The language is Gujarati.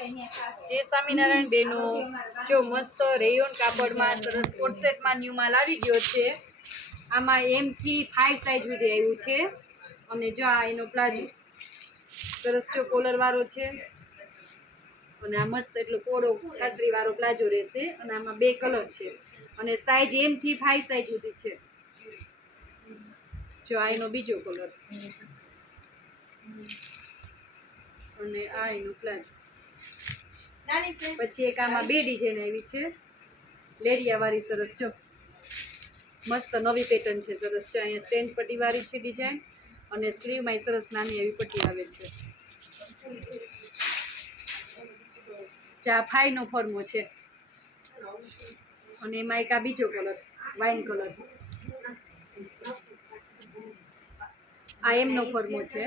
જે સ્વામિનારાયણ બેનો જો મસ્ત રેયોન કાપડમાં સરસ કોટ સેટમાં ન્યૂ માલ આવી ગયો છે. આમાં M થી 5 સાઈઝ સુધી આવ્યું છે. અને જો આ એનો પ્લાઝો સરસ જો કોલર વાળો છે અને આ મસ્ત એટલો પોળો ખાતરી વાળો પ્લાઝો રહેશે. અને આમાં 2 કલર છે અને સાઈઝ M થી 5 સાઈઝ સુધી છે. જો આ એનો બીજો કલર અને આ એનો પ્લાઝો. પછી એક આમાં 2 ડિઝાઇન આવી છે લેરિયા વાળી સરસ જો મસ્ત નવી પેટર્ન છે સરસ છે. અહીંયા સ્ટેન્ડ પટ્ટી વાળી છે ડિઝાઇન અને સ્લીવમાં સરસ નાની એવી પટ્ટી આવે છે. ચા ફાઈનો ફોર્મો છે અને એમાં એક આ બીજો કલર વાઇન કલર આ એમનો ફોર્મો છે